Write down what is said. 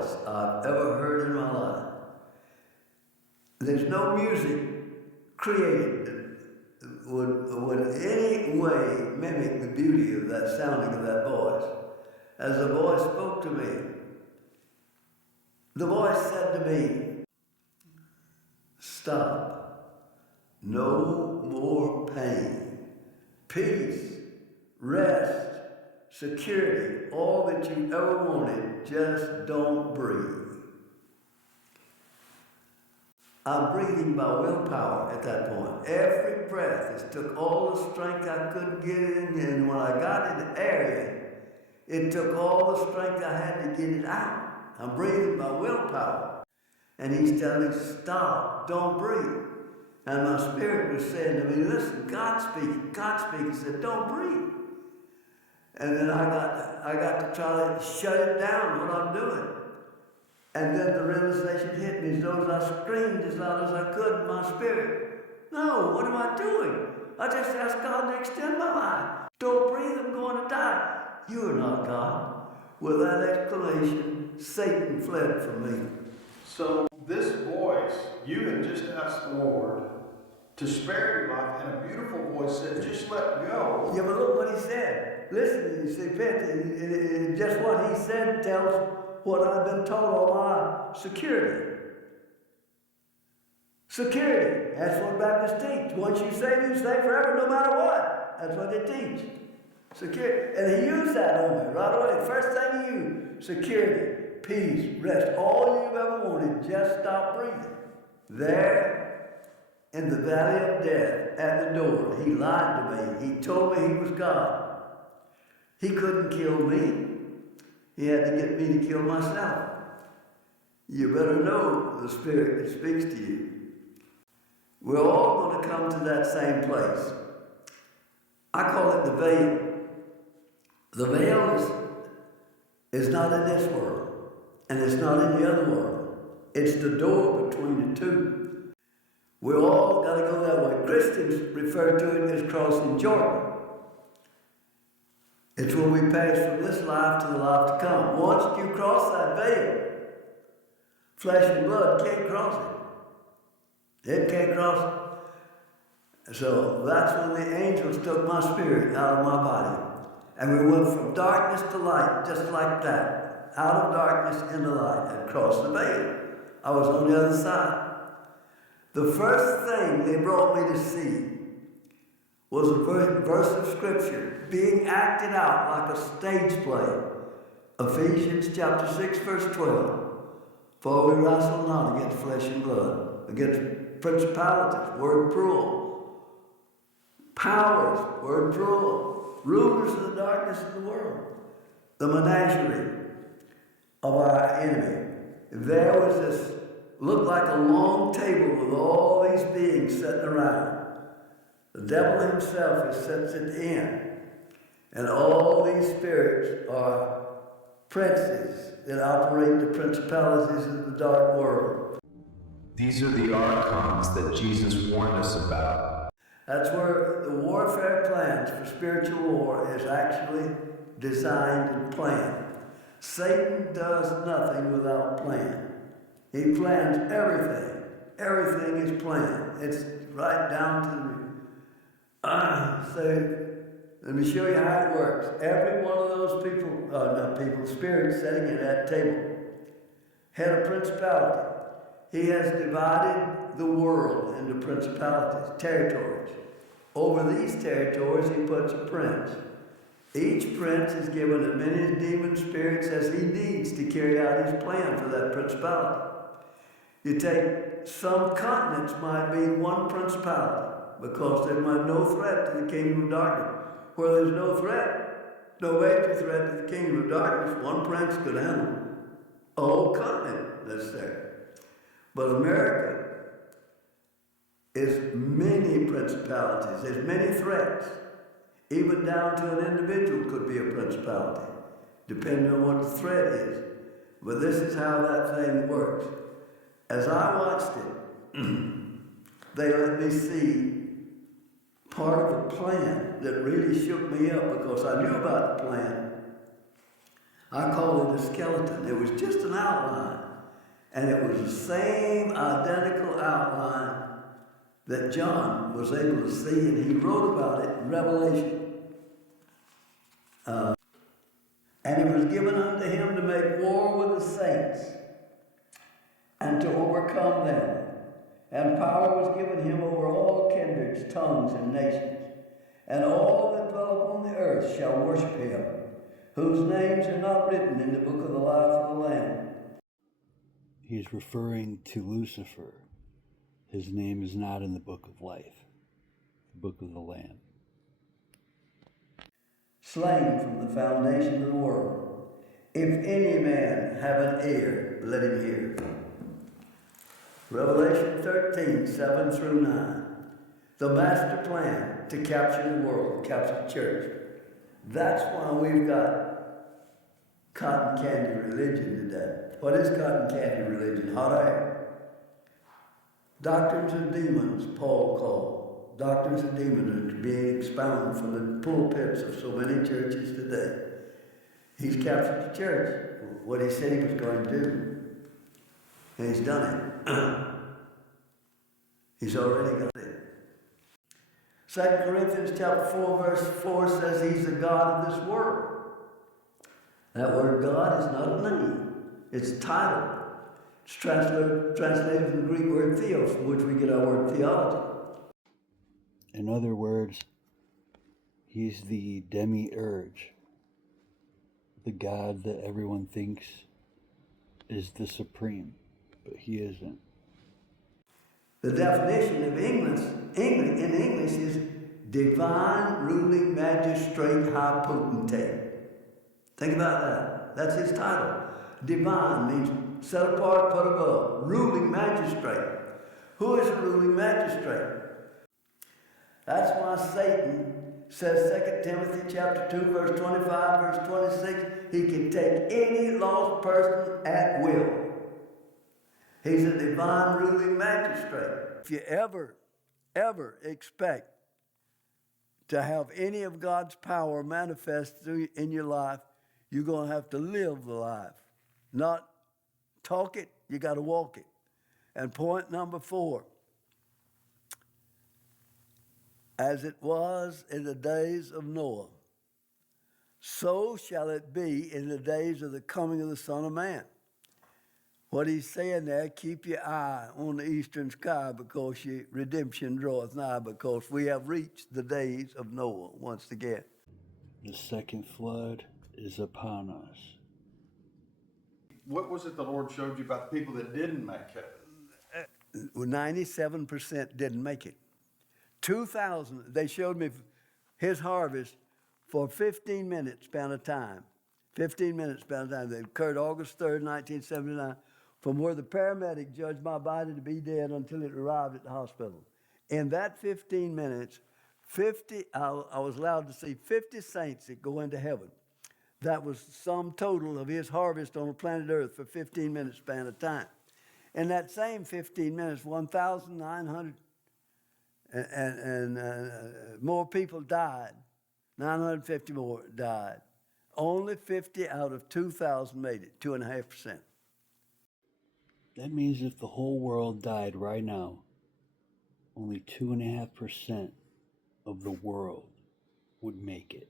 voice I've ever heard in my life. There's no music created that would in any way mimic the beauty of that sounding of that voice. As the voice spoke to me, the voice said to me, "Stop. No more pain. Peace, rest, security, all that you ever wanted, just don't breathe." I'm breathing by willpower at that point. Every breath has took all the strength I could get in, and when I got in the area, it took all the strength I had to get it out. I'm breathing by willpower. And he's telling me, "Stop, don't breathe." And my spirit was saying to me, "Listen, God's speaking. God's speaking." He said, "Don't breathe." And then I got to try to shut it down, what I'm doing. And then the realization hit me as though I screamed as loud as I could in my spirit. "No, what am I doing? I just asked God to extend my life. Don't breathe, I'm going to die." "You are not God." With that exclamation, Satan fled from me. So this voice, you had just asked the Lord to spare your life, and a beautiful voice said, "Just let go." Yeah, but look what he said. Listen, you see, Pitt, just what he said tells what I've been told on my security. Security. That's what Baptists teach. Once you save, you save forever, no matter what. That's what they teach. Security. And he used that on me right away. First thing he used, security, peace, rest. All you've ever wanted, just stop breathing. There, in the valley of death, at the door, he lied to me. He told me he was God. He couldn't kill me. He had to get me to kill myself. You better know the Spirit that speaks to you. We're all going to come to that same place. I call it the veil. The veil is not in this world, and it's not in the other world. It's the door between the two. We all got to go that way. Christians refer to it as crossing Jordan. It's when we pass from this life to the life to come. Once you cross that veil, flesh and blood can't cross it. It can't cross it. So that's when the angels took my spirit out of my body. And we went from darkness to light, just like that. Out of darkness into light and crossed the veil. I was on the other side. The first thing they brought me to see was a verse of Scripture being acted out like a stage play. Ephesians chapter 6, verse 12. "For we wrestle not against flesh and blood, against principalities," word plural, "powers," word plural, "rulers of the darkness of the world," the menagerie of our enemy. There was this, looked like a long table with all these beings sitting around. The devil himself sits at the end. And all these spirits are princes that operate the principalities of the dark world. These are the archons that Jesus warned us about. That's where the warfare plans for spiritual war is actually designed and planned. Satan does nothing without plan. He plans everything. Everything is planned. It's right down to the so let me show you how it works. Every one of those spirits sitting at that table, had a principality. He has divided the world into principalities, territories. Over these territories, he puts a prince. Each prince is given as many demon spirits as he needs to carry out his plan for that principality. You take some continents might be one principality, because there might be no threat to the kingdom of darkness. Where there's no threat, no major threat to the kingdom of darkness, one prince could handle a whole continent that's there. But America is many principalities, there's many threats. Even down to an individual could be a principality, depending on what the threat is. But this is how that thing works. As I watched it, they let me see part of a plan that really shook me up because I knew about the plan. I call it a skeleton. It was just an outline. And it was the same identical outline that John was able to see, and he wrote about it in Revelation. And it was given unto him to make war with the saints and to overcome them. And power was given him over all kindreds, tongues, and nations. And all that dwell upon the earth shall worship him, whose names are not written in the book of the life of the Lamb. He's referring to Lucifer. His name is not in the book of life, the book of the Lamb. Slain from the foundation of the world. If any man have an ear, let him hear. Revelation 13, 7 through 9. The master plan to capture the world, capture the church. That's why we've got cotton candy religion today. What is cotton candy religion? Hot air. Doctrines of demons, Paul called. Doctrines of demons are being expounded from the pulpits of so many churches today. He's captured the church, what he said he was going to do. And he's done it. He's already got it. 2 Corinthians chapter 4, verse 4 says he's the God of this world. That word God is not a name. It's a title. It's translated from the Greek word theos, from which we get our word theology. In other words, he's the demiurge, the God that everyone thinks is the supreme, but he isn't. The definition of English in English is divine ruling magistrate high potentate. Think about that. That's his title. Divine means set apart, put above. Ruling magistrate. Who is a ruling magistrate? That's why Satan says 2 Timothy chapter 2, verse 25, verse 26, he can take any lost person at will. He's a divine ruling magistrate. If you ever expect to have any of God's power manifest in your life, you're going to have to live the life. Not talk it, you got to walk it. And point number 4, as it was in the days of Noah, so shall it be in the days of the coming of the Son of Man. What he's saying there, keep your eye on the eastern sky, because your redemption draweth nigh, because we have reached the days of Noah once again. The second flood is upon us. What was it the Lord showed you about the people that didn't make it? 97% didn't make it. 2,000, they showed me his harvest for 15 minutes span of time. 15 minutes span of time. They occurred August 3rd, 1979, from where the paramedic judged my body to be dead until it arrived at the hospital. In that 15 minutes, I was allowed to see 50 saints that go into heaven. That was the sum total of his harvest on the planet Earth for 15 minutes span of time. In that same 15 minutes, 1,900 and more people died. 950 more died. Only 50 out of 2,000 made it, 2.5%. That means if the whole world died right now, only 2.5% of the world would make it.